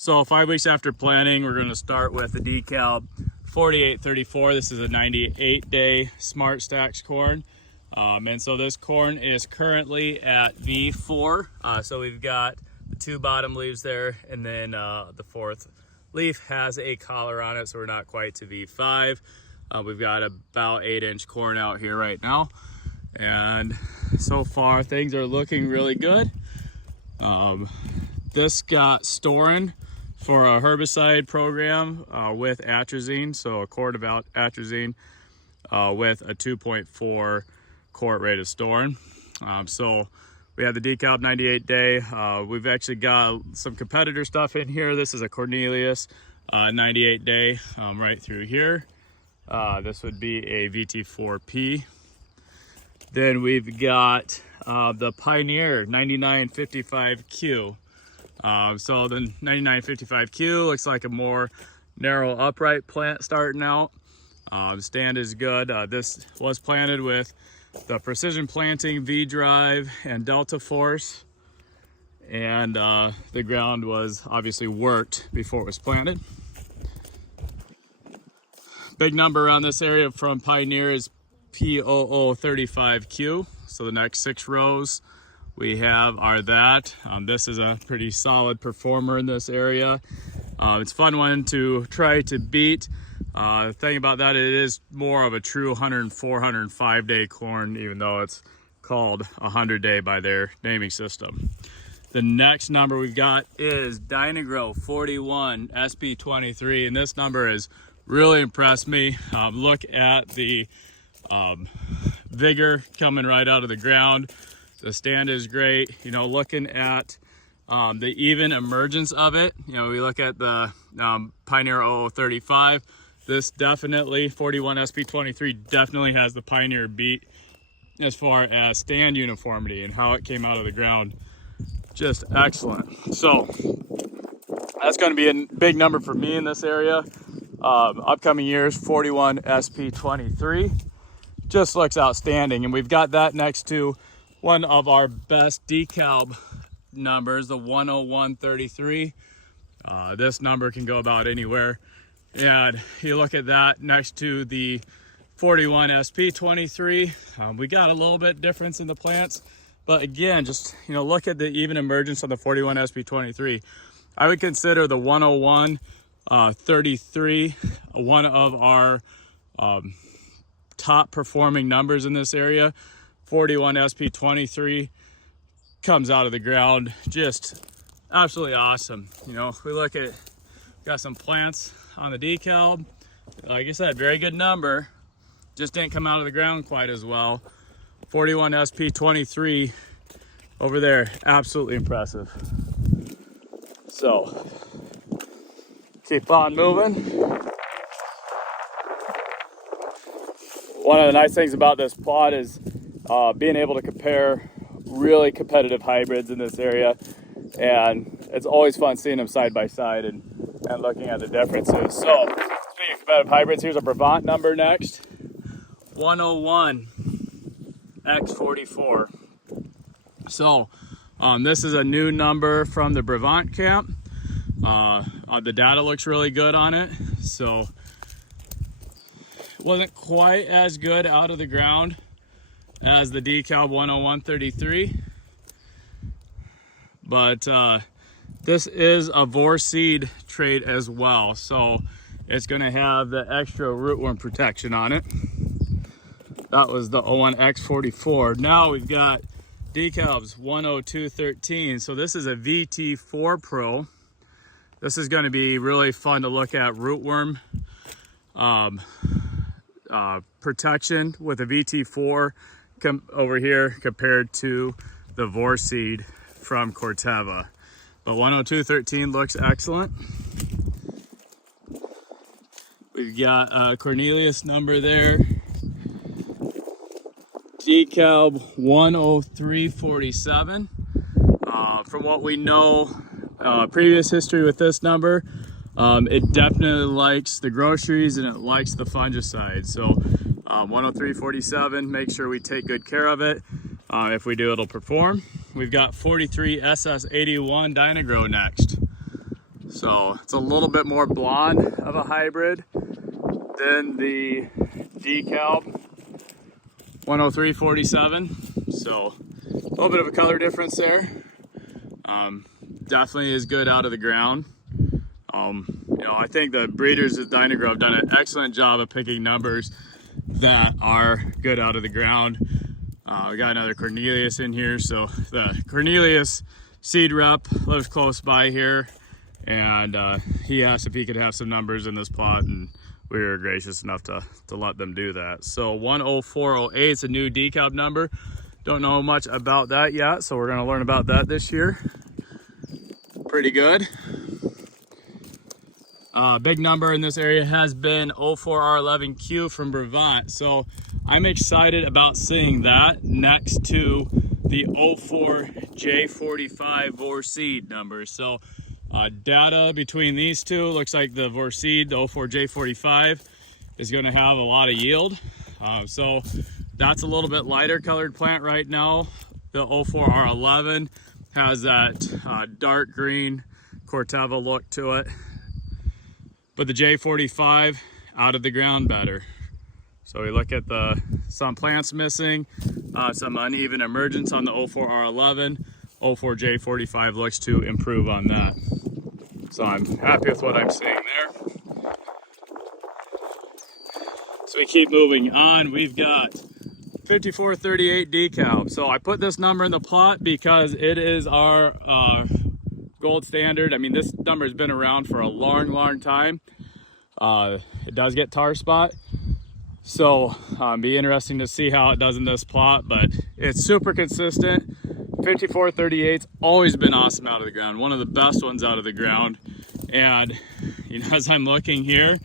So 5 weeks after planting, we're going to start with the DeKalb 4834. This is a 98-day Smart Stacks corn. And so this corn is currently at V4. So we've got the two bottom leaves there, and then the fourth leaf has a collar on it, so we're not quite to V5. We've got about 8-inch corn out here right now. And so far things are looking really good. This got Storin for a herbicide program with atrazine, so a quart of atrazine with a 2.4 quart rate of Storin. So we have the DeKalb 98-day. We've actually got some competitor stuff in here. This is a Cornelius 98-day right through here. This would be a VT4P. Then we've got the Pioneer 9955Q. So the 9955Q looks like a more narrow upright plant starting out. Stand is good. This was planted with the Precision Planting V-Drive and Delta Force, and the ground was obviously worked before it was planted. Big number around this area from Pioneer is P0035Q. So the next 6 rows we have are that. This is a pretty solid performer in this area. It's a fun one to try to beat. The thing about that, it is more of a true 104, 105-day corn, even though it's called 100-day by their naming system. The next number we've got is Dyna-Gro 41 SP23, and this number has really impressed me. Look at the vigor coming right out of the ground. The stand is great. You know, looking at the even emergence of it, you know, we look at the Pioneer 0035. This definitely, 41 SP23 definitely has the Pioneer beat as far as stand uniformity and how it came out of the ground. Just excellent. So that's going to be a big number for me in this area. Upcoming years, 41 SP23 just looks outstanding. And we've got that next to one of our best DeKalb numbers, the 10133. This number can go about anywhere. And you look at that next to the 41 SP23. We got a little bit difference in the plants, but again, just, you know, look at the even emergence on the 41 SP23. I would consider the 101 33 one of our top performing numbers in this area. 41 SP23 comes out of the ground just absolutely awesome. You know, we look at, got some plants on the DeKalb, like I said, very good number, just didn't come out of the ground quite as well. 41 SP23 over there, absolutely impressive. So keep on moving. One of the nice things about this plot is being able to compare really competitive hybrids in this area, and it's always fun seeing them side by side and looking at the differences. So speaking of competitive hybrids, here's a Brevant number next, 101 X44. So this is a new number from the Brevant camp. The data looks really good on it, so it wasn't quite as good out of the ground as the DeKalb 10133, but this is a Vorseed trait as well, so it's going to have the extra rootworm protection on it. That was the 01X44. Now we've got DeKalb's 10213. So this is a VT4 Pro. This is going to be really fun to look at rootworm protection with a VT4 over here compared to the Vorseed from Corteva. But 10213 looks excellent. We've got a Cornelius number there. DeKalb 10347. From what we know, previous history with this number, it definitely likes the groceries and it likes the fungicide. So 10347, make sure we take good care of it. If we do, it'll perform. We've got 43 SS81 Dyna-Gro next. So it's a little bit more blonde of a hybrid than the DeKalb 10347. So a little bit of a color difference there. Definitely is good out of the ground. You know, I think the breeders at Dyna-Gro have done an excellent job of picking numbers that are good out of the ground. We got another Cornelius in here. So the Cornelius seed rep lives close by here, and he asked if he could have some numbers in this plot, and we were gracious enough to let them do that. So 10408 is a new DeKalb number. Don't know much about that yet, so we're going to learn about that this year. Pretty good. Big number in this area has been 04R11Q from Brevant. So I'm excited about seeing that next to the 04J45 Vorseed number. So data between these two looks like the Vorseed, the 04J45, is going to have a lot of yield. So that's a little bit lighter colored plant right now. The 04R11 has that dark green Corteva look to it. But the J45 out of the ground better. So we look at some plants missing, some uneven emergence on the 04R11. 04J45 looks to improve on that. So I'm happy with what I'm seeing there. So we keep moving on. We've got 5438 DeKalb. So I put this number in the plot because it is our gold standard. I mean, this number has been around for a long time. It does get tar spot, so be interesting to see how it does in this plot, but it's super consistent. 5438's always been awesome out of the ground, one of the best ones out of the ground. And you know, as I'm looking here,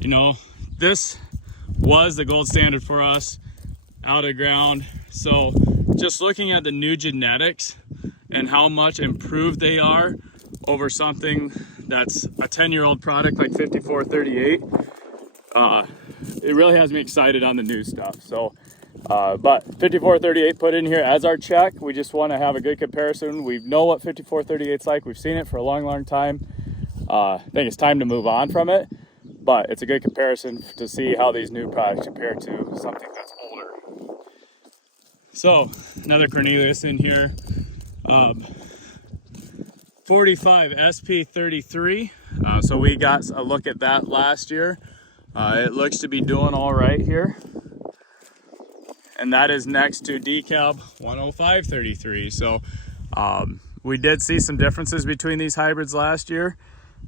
you know, this was the gold standard for us out of ground. So just looking at the new genetics and how much improved they are over something that's a 10-year-old product like 5438, it really has me excited on the new stuff. So but 5438 put in here as our check. We just want to have a good comparison. We know what 5438's like. We've seen it for a long time. I think it's time to move on from it, but it's a good comparison to see how these new products compare to something that's older. So another Cornelius in here. 45 SP33. So we got a look at that last year. It looks to be doing all right here. And that is next to DeKalb 10533. So we did see some differences between these hybrids last year.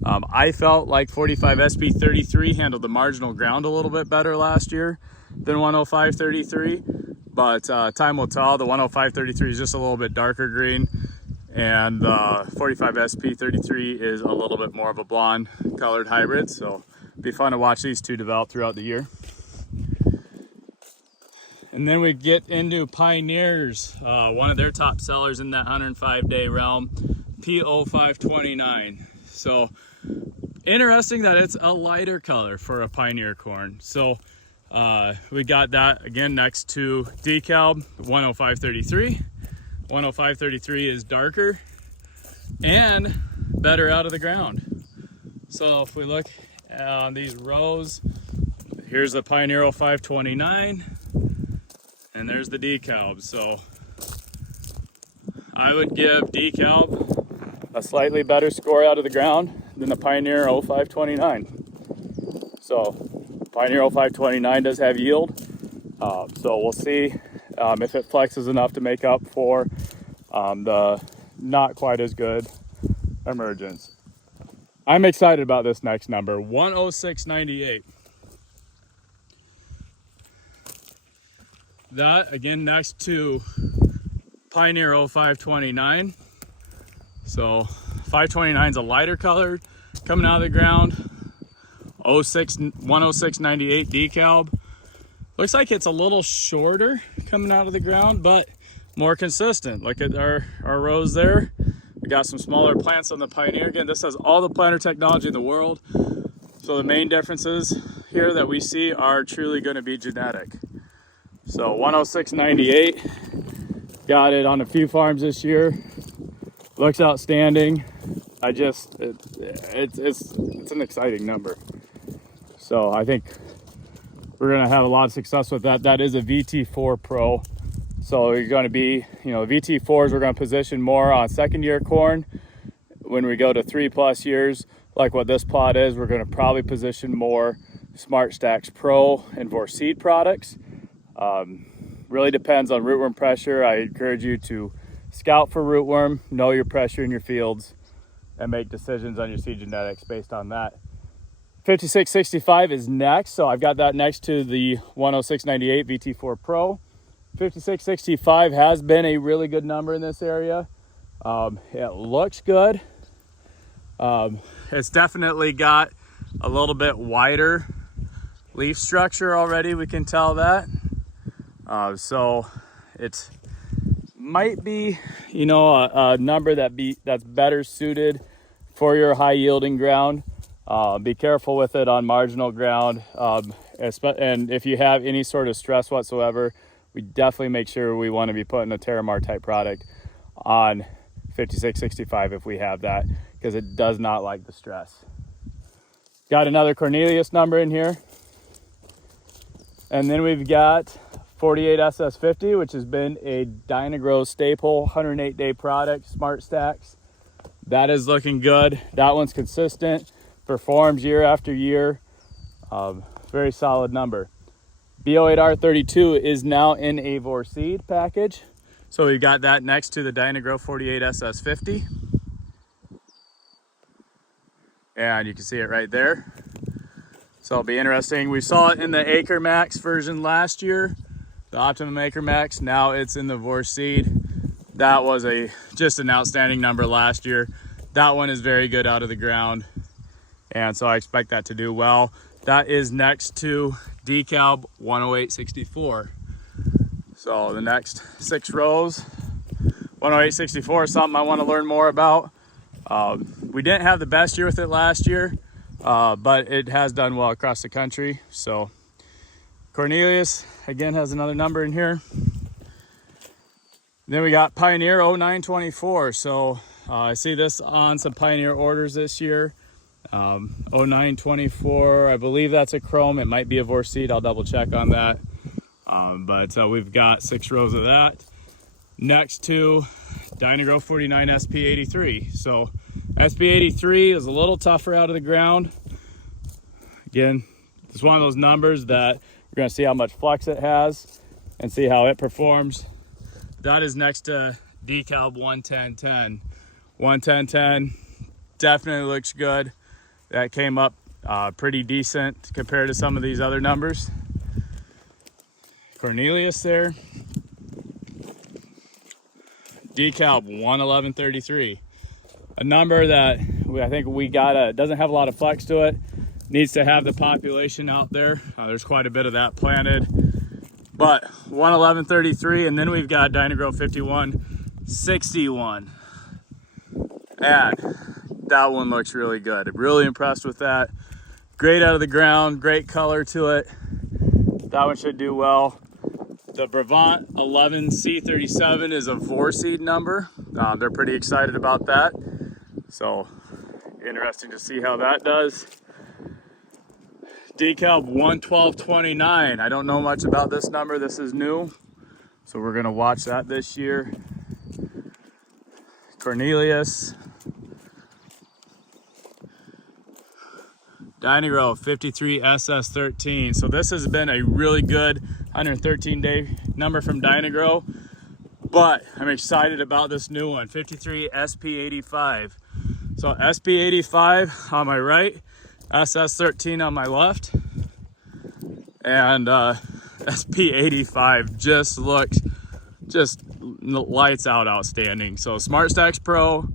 I felt like 45 SP33 handled the marginal ground a little bit better last year than 10533. But time will tell. The 10533 is just a little bit darker green, and the 45 SP33 is a little bit more of a blonde colored hybrid. So it'll be fun to watch these two develop throughout the year. And then we get into Pioneers, one of their top sellers in that 105-day realm, P0529. So interesting that it's a lighter color for a Pioneer corn. So we got that again next to DeKalb 10533. 10533 is darker and better out of the ground. So if we look on these rows, here's the Pioneer 0529, and there's the DeKalb. So I would give DeKalb a slightly better score out of the ground than the Pioneer 0529. So Pioneer 0529 does have yield. So we'll see if it flexes enough to make up for the not quite as good emergence. I'm excited about this next number, 10698. That again next to Pioneer 0529. So 529 is a lighter color coming out of the ground. 10698 DeKalb. Looks like it's a little shorter coming out of the ground, but more consistent. Look at our rows there. We got some smaller plants on the Pioneer. Again, this has all the planter technology in the world. So the main differences here that we see are truly going to be genetic. So 10698, got it on a few farms this year. Looks outstanding. it's an exciting number. So I think we're gonna have a lot of success with that. That is a VT4 Pro. So you're gonna be, VT4s we're gonna position more on second year corn. When we go to 3+ years, like what this plot is, we're gonna probably position more SmartStax Pro and Vorceed products. Really depends on rootworm pressure. I encourage you to scout for rootworm, know your pressure in your fields, and make decisions on your seed genetics based on that. 5665 is next, so I've got that next to the 10698 VT4 Pro. 5665 has been a really good number in this area. It looks good. It's definitely got a little bit wider leaf structure already, we can tell that. So it might be, a number that's better suited for your high yielding ground. Be careful with it on marginal ground. And if you have any sort of stress whatsoever, we definitely make sure we want to be putting a Terramar type product on 5665 if we have that, because it does not like the stress. Got another Cornelius number in here. And then we've got 48SS50, which has been a Dyna-Gro staple, 108-day product, SmartStax. That is looking good. That one's consistent, performs year after year. Very solid number. B08R32 is now in a Vorceed package. So we got that next to the Dyna-Gro 48SS50. And you can see it right there. So it'll be interesting. We saw it in the Acre Max version last year, the Optimum Acre Max. Now it's in the Vorceed. That was just an outstanding number last year. That one is very good out of the ground. And so I expect that to do well. That is next to DeKalb 10864. So the next 6 rows, 10864 is something I want to learn more about. We didn't have the best year with it last year, but it has done well across the country. So Cornelius again has another number in here. Then we got Pioneer 0924. So I see this on some Pioneer orders this year. 0924, I believe that's a Chrome. It might be a Vorceed. I'll double check on that. But we've got 6 rows of that. Next to Dyna-Gro 49 SP83. So SP83 is a little tougher out of the ground. Again, it's one of those numbers that we're going to see how much flex it has and see how it performs. That is next to DeKalb 11010. 11010 definitely looks good. That came up pretty decent compared to some of these other numbers. Cornelius there. DeKalb 11133. A number that I think doesn't have a lot of flex to it. Needs to have the population out there. There's quite a bit of that planted. But 11133, and then we've got Dyna-Gro 5161. And that one looks really good. I'm really impressed with that. Great out of the ground, great color to it. That one should do well. The Brevant 11C37 is a Vorceed number. They're pretty excited about that. So interesting to see how that does. DeKalb 11229. I don't know much about this number. This is new. So we're gonna watch that this year. Cornelius. Dyna-Gro 53SS13. So this has been a really good 113-day number from Dyna-Gro, but I'm excited about this new one, 53SP85. So SP85 on my right, SS13 on my left, and SP85 just looks lights out outstanding. So SmartStax Pro,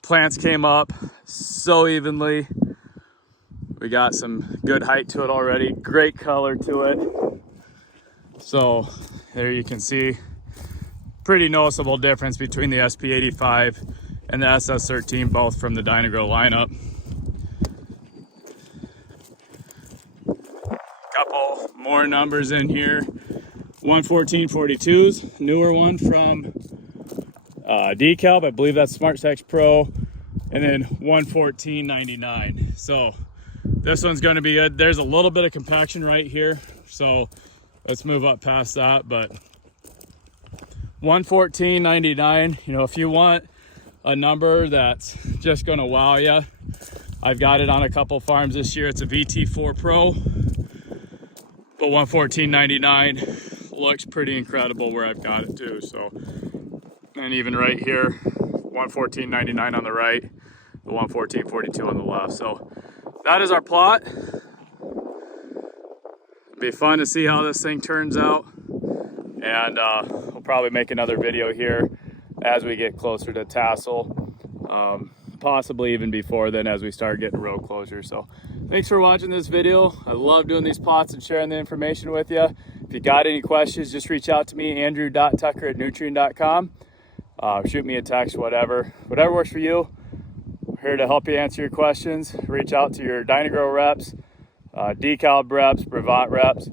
plants came up so evenly. We got some good height to it already, great color to it. So there you can see pretty noticeable difference between the SP85 and the SS13, both from the Dyna-Gro lineup. Couple more numbers in here. 11442s, newer one from DeKalb. I believe that's SmartStax Pro. and then 114.99. So this one's going to be good. There's a little bit of compaction right here, so let's move up past that. But 114.99. You know, if you want a number that's just going to wow you, I've got it on a couple farms this year. It's a VT4 Pro, but 114.99 looks pretty incredible where I've got it too. So, and even right here, 114.99 on the right, the 114.42 on the left. So that is our plot. It'll be fun to see how this thing turns out, and we'll probably make another video here as we get closer to tassel, possibly even before then as we start getting row closure. So thanks for watching this video. I love doing these plots and sharing the information with you. If you got any questions, just reach out to me, andrew.tucker@nutrien.com. Shoot me a text, whatever works for you. We're here to help you answer your questions. Reach out to your Dyna-Gro reps, DeKalb reps, Brevant reps,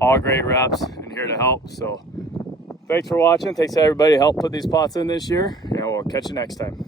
all great reps, and here to help. So thanks for watching. Thanks to everybody to help put these plots in this year, and we'll catch you next time.